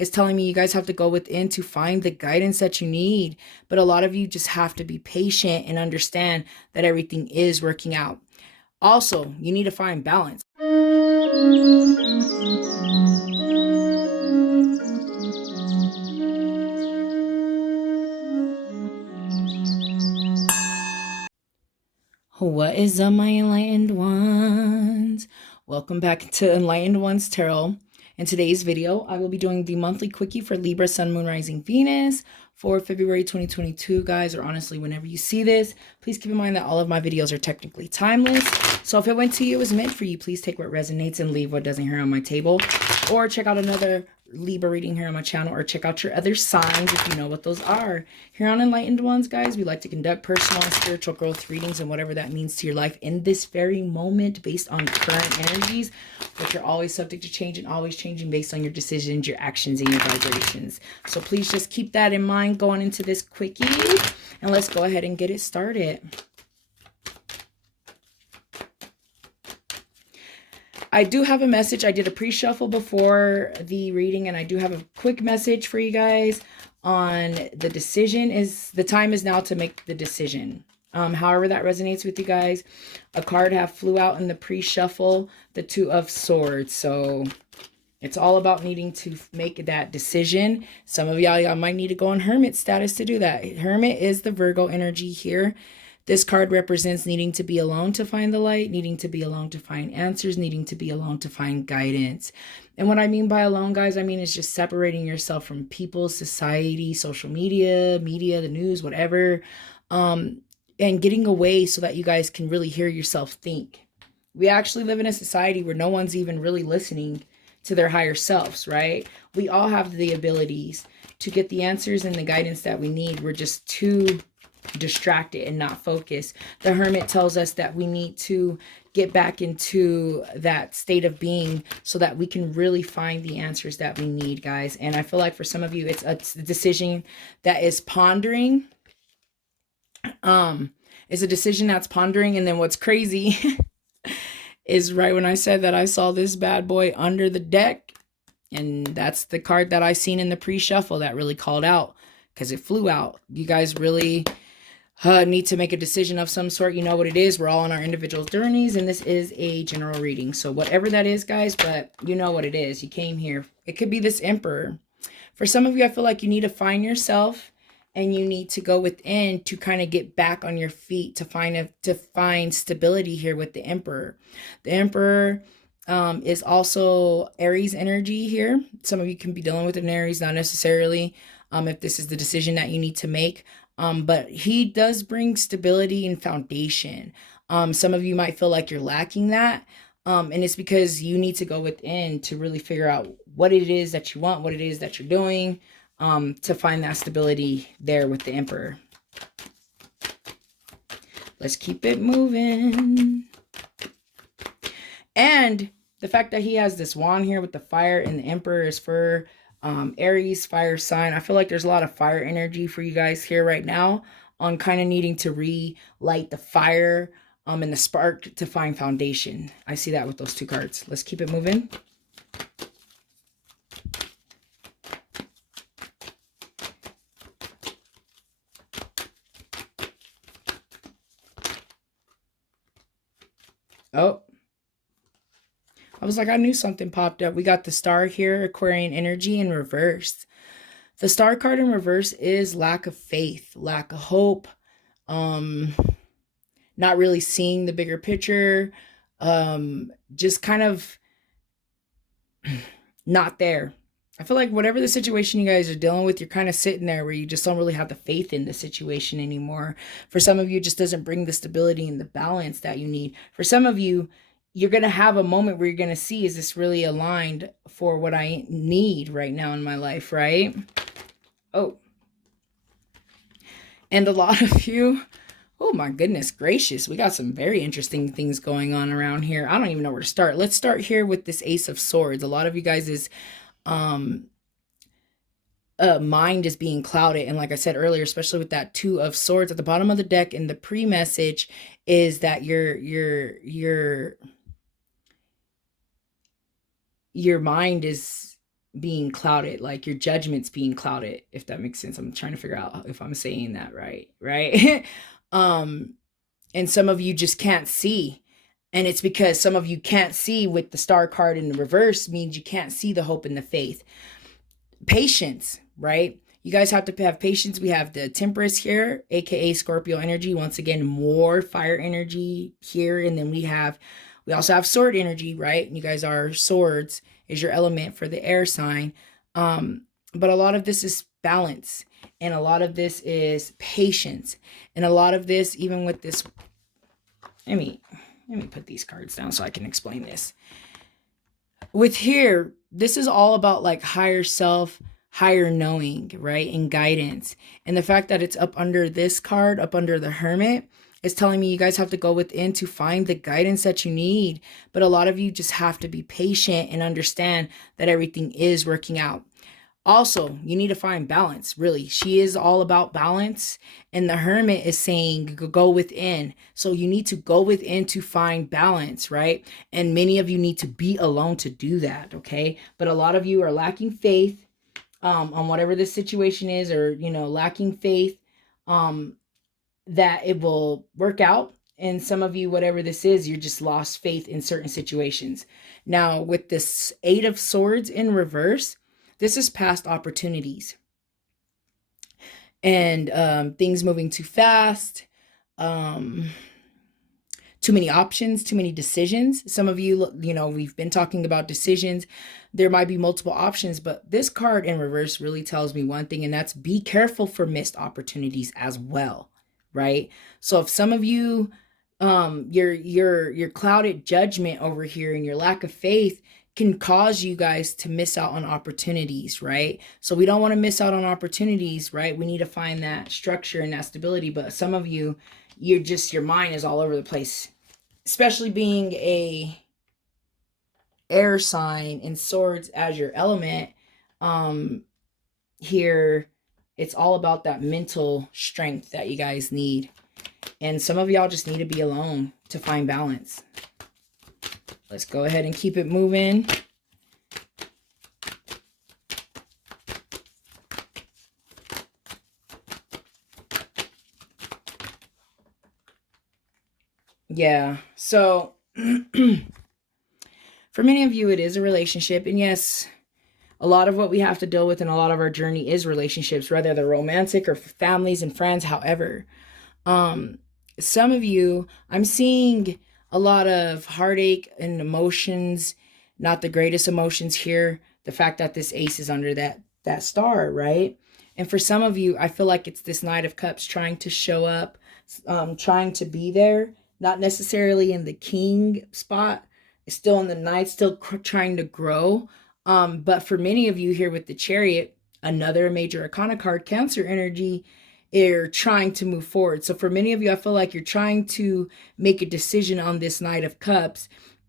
It's telling me you guys have to go within to find the guidance that you need. But a lot of you just have to be patient and understand that everything is working out. Also, you need to find balance. What is up, my Enlightened Ones? Welcome back to Enlightened Ones Tarot. In today's video, I will be doing the monthly quickie for Libra, Sun, Moon, Rising, Venus for February 2022, guys, or honestly, whenever you see this. Please keep in mind that all of my videos are technically timeless. So if it went to you, it was meant for you. Please take what resonates and leave what doesn't here on my table. Or check out another Libra reading here on my channel, or check out your other signs if you know what those are. Here on Enlightened Ones, guys, we like to conduct personal and spiritual growth readings and whatever that means to your life in this very moment based on current energies, which are always subject to change and always changing based on your decisions, your actions, and your vibrations. So please just keep that in mind going into this quickie, and let's go ahead and get it started. I do have a message. I did a pre-shuffle before the reading, and I do have a quick message for you guys on the decision. The time is now to make the decision. However that resonates with you guys. A card flew out in the pre-shuffle, the Two of Swords. So it's all about needing to make that decision. Some of y'all might need to go on Hermit status to do that. Hermit is the Virgo energy here. This card represents needing to be alone to find the light, needing to be alone to find answers, needing to be alone to find guidance. And what I mean by alone, guys, I mean it's just separating yourself from people, society, social media, the news, whatever, and getting away so that you guys can really hear yourself think. We actually live in a society where no one's even really listening to their higher selves, right? We all have the abilities to get the answers and the guidance that we need. We're just too distracted and not focused. The Hermit tells us that we need to get back into that state of being so that we can really find the answers that we need, guys. And I feel like for some of you, it's a decision that is pondering. It's a decision that's pondering. And then what's crazy is right when I said that I saw this bad boy under the deck, and that's the card that I seen in the pre-shuffle that really called out because it flew out. You guys really need to make a decision of some sort. You know what it is. We're all on our individual journeys, and this is a general reading. So whatever that is, guys, but you know what it is. You came here. It could be this Emperor. For some of you, I feel like you need to find yourself, and you need to go within to kind of get back on your feet to find stability here with the Emperor. The Emperor is also Aries energy here. Some of you can be dealing with an Aries, not necessarily if this is the decision that you need to make. But he does bring stability and foundation. Some of you might feel like you're lacking that. And it's because you need to go within to really figure out what it is that you want, what it is that you're doing, to find that stability there with the Emperor. Let's keep it moving. And the fact that he has this wand here with the fire and the Emperor is for Aries, fire sign. I feel like there's a lot of fire energy for you guys here right now on kind of needing to relight the fire and the spark to find foundation. I see that with those two cards. Let's keep it moving. Oh, I was like, I knew something popped up. We got the Star here, Aquarian energy in reverse. The Star card in reverse is lack of faith, lack of hope, not really seeing the bigger picture, just kind of not there. I feel like whatever the situation you guys are dealing with, you're kind of sitting there where you just don't really have the faith in the situation anymore. For some of you, it just doesn't bring the stability and the balance that you need. For some of you, you're going to have a moment where you're going to see, is this really aligned for what I need right now in my life, right? Oh. And a lot of you, oh my goodness gracious, we got some very interesting things going on around here. I don't even know where to start. Let's start here with this Ace of Swords. A lot of you guys is mind is being clouded, and like I said earlier, especially with that Two of Swords at the bottom of the deck, and the pre-message is that your mind is being clouded, like your judgment's being clouded, if that makes sense. I'm trying to figure out if I'm saying that right? And some of you just can't see. And it's because some of you can't see with the star card in the reverse means you can't see the hope and the faith. Patience, right? You guys have to have patience. We have the Temperance here, aka Scorpio energy. Once again, more fire energy here. And then we also have sword energy, right? And you guys are swords is your element for the air sign. But a lot of this is balance. And a lot of this is patience. And a lot of this, even with this, let me put these cards down so I can explain this. With here, this is all about like higher self, higher knowing, right? And guidance. And the fact that it's up under this card, up under the Hermit, is telling me you guys have to go within to find the guidance that you need. But a lot of you just have to be patient and understand that everything is working out. Also, you need to find balance, really. She is all about balance. And the Hermit is saying, go within. So you need to go within to find balance, right? And many of you need to be alone to do that, okay? But a lot of you are lacking faith on whatever this situation is, or, lacking faith that it will work out. And some of you, whatever this is, you're just lost faith in certain situations. Now, with this 8 of Swords in reverse, this is past opportunities and things moving too fast, too many options, too many decisions. Some of you, we've been talking about decisions. There might be multiple options, but this card in reverse really tells me one thing, and that's be careful for missed opportunities as well, right? So if some of you, your clouded judgment over here and your lack of faith can cause you guys to miss out on opportunities, right? So we don't want to miss out on opportunities, right? We need to find that structure and that stability. But some of you, your mind is all over the place, especially being a air sign and swords as your element. Here, it's all about that mental strength that you guys need. And some of y'all just need to be alone to find balance. Let's go ahead and keep it moving. Yeah, so for many of you, it is a relationship. And yes, a lot of what we have to deal with in a lot of our journey is relationships, whether they're romantic or families and friends. However, some of you, I'm seeing a lot of heartache and emotions, not the greatest emotions here. The fact that this ace is under that star, right? And for some of you, I feel like it's this Knight of Cups trying to show up, trying to be there, not necessarily in the king spot. It's still in the Knight, still trying to grow. But for many of you here with the Chariot, another major arcana card, Cancer energy, are trying to move forward. So for many of you, I feel like you're trying to make a decision on this Knight of Cups.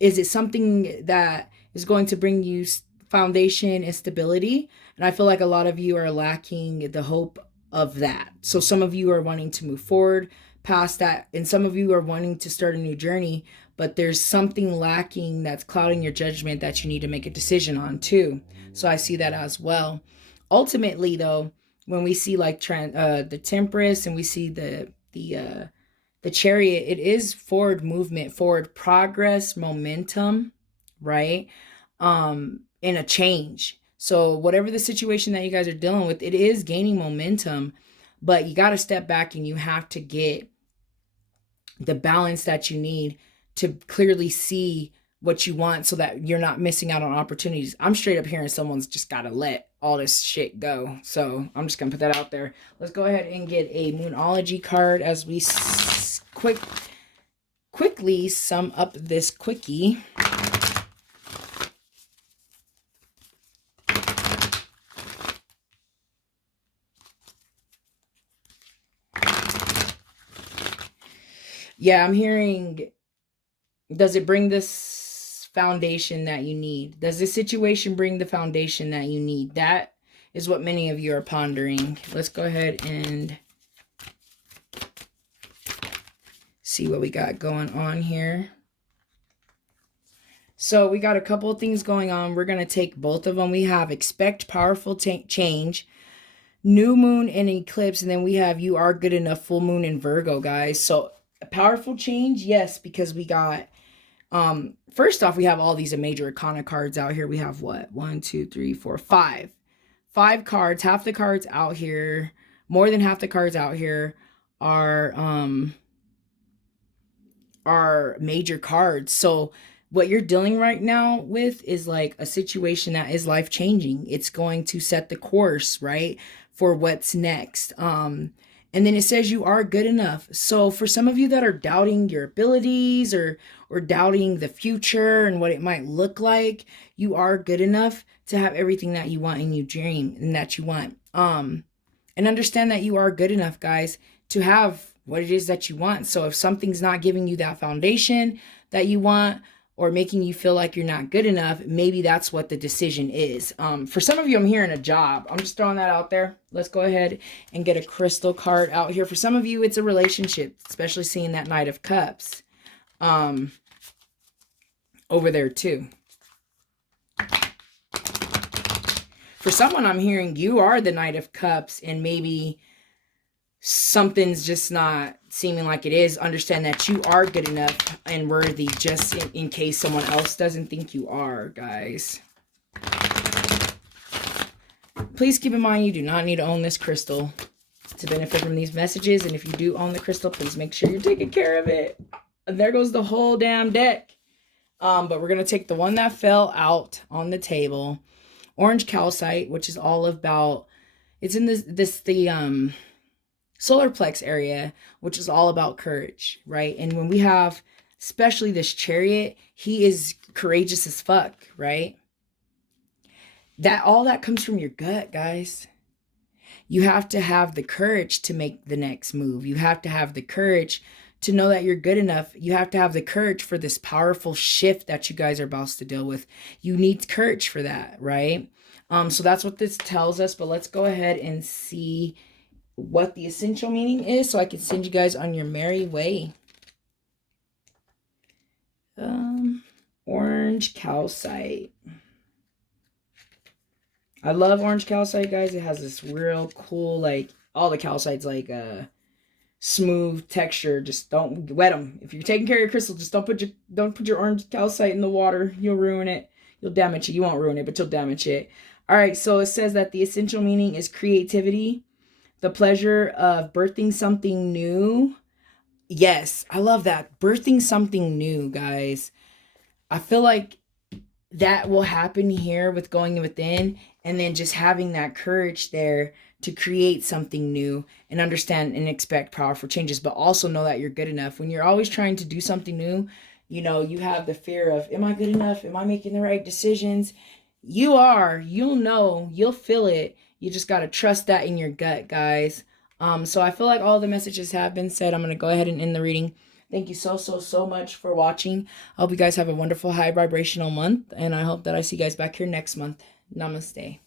Is it something that is going to bring you foundation and stability? And I feel like a lot of you are lacking the hope of that. So some of you are wanting to move forward past that, and some of you are wanting to start a new journey, but there's something lacking that's clouding your judgment that you need to make a decision on too. So I see that as well. Ultimately, though, when we see like the Temperance and we see the Chariot, it is forward movement, forward progress, momentum, right? And a change. So whatever the situation that you guys are dealing with, it is gaining momentum, but you got to step back and you have to get the balance that you need to clearly see what you want so that you're not missing out on opportunities. I'm straight up hearing someone's just got to let all this shit go. So I'm just going to put that out there. Let's go ahead and get a Moonology card as we quickly sum up this quickie. Yeah, I'm hearing, does it bring this foundation that you need? Does this situation bring the foundation that you need? That is what many of you are pondering. Let's go ahead and see what we got going on here. So we got a couple of things going on. We're going to take both of them. We have expect powerful change, new moon and eclipse, and then we have you are good enough, full moon in Virgo, guys. So a powerful change, yes, because we got first off, we have all these major arcana cards out here. We have what? 1, 2, 3, 4, 5. 5 cards. Half the cards out here, more than half the cards out here are major cards. So what you're dealing right now with is like a situation that is life changing. It's going to set the course, right, for what's next. And then it says you are good enough. So for some of you that are doubting your abilities or doubting the future and what it might look like, you are good enough to have everything that you want and you dream and that you want. And understand that you are good enough, guys, to have what it is that you want. So if something's not giving you that foundation that you want, or making you feel like you're not good enough, maybe that's what the decision is. For some of you, I'm hearing a job. I'm just throwing that out there. Let's go ahead and get a crystal card out here. For some of you, it's a relationship, especially seeing that Knight of Cups over there too. For someone, I'm hearing you are the Knight of Cups, and maybe something's just not seeming like it is. Understand that you are good enough and worthy, just in case someone else doesn't think you are, guys. Please keep in mind you do not need to own this crystal to benefit from these messages. And if you do own the crystal, please make sure you're taking care of it. And there goes the whole damn deck. But we're going to take the one that fell out on the table. Orange calcite, which is all about, it's in the solar plex area, which is all about courage, right? And when we have, especially this Chariot, he is courageous as fuck, right? That all that comes from your gut, guys. You have to have the courage to make the next move. You have to have the courage to know that you're good enough. You have to have the courage for this powerful shift that you guys are about to deal with. You need courage for that, right? So that's what this tells us. But let's go ahead and see what the essential meaning is so I can send you guys on your merry way. Orange calcite. I love orange calcite, guys. It has this real cool, like, all the calcite's like a smooth texture. Just don't wet them. If you're taking care of your crystal, just don't put your orange calcite in the water. You'll ruin it. You'll damage it. You won't ruin it, but you'll damage it. All right, so it says that the essential meaning is creativity, the pleasure of birthing something new. Yes, I love that. Birthing something new, guys. I feel like that will happen here with going within, and then just having that courage there to create something new and understand and expect powerful changes, but also know that you're good enough. When you're always trying to do something new, you know, you have the fear of, am I good enough? Am I making the right decisions? You are. You'll know. You'll feel it. You just got to trust that in your gut, guys. So I feel like all the messages have been said. I'm going to go ahead and end the reading. Thank you so much for watching. I hope you guys have a wonderful high vibrational month, and I hope that I see you guys back here next month. Namaste.